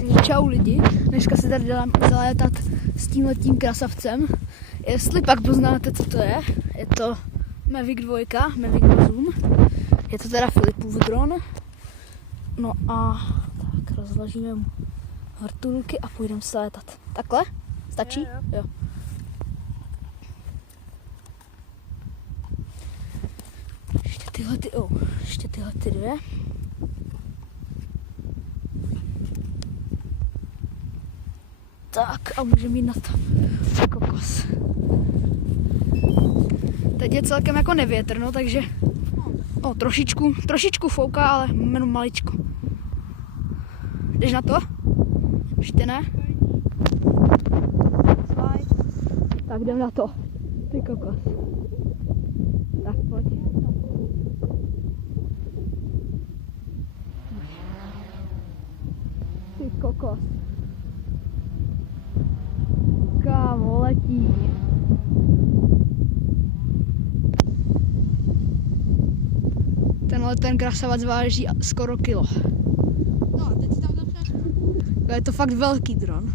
Takže čau lidi, dneska se tady dám zalétat s tímhletím krasavcem. Jestli pak poznáte, co to je to Mavic 2, Mavic 2 Zoom. Je to teda Filipův dron. No a tak rozložíme mu vrtulky a půjdeme se létat. Takhle? Stačí? Jo. Ještě tyhle dvě. Tak a můžeme jít na to. Kokos. Teď je celkem jako nevětrno, takže trošičku fouká, ale jenom maličko. Jdeš na to? Ještě ne? Tak jdem na to. Ty kokos. Tak pojď. Ty kokos. Kámo, letí. Ten krasavac váží skoro kilo. No, teď si tam zapřeš. Je to fakt velký dron.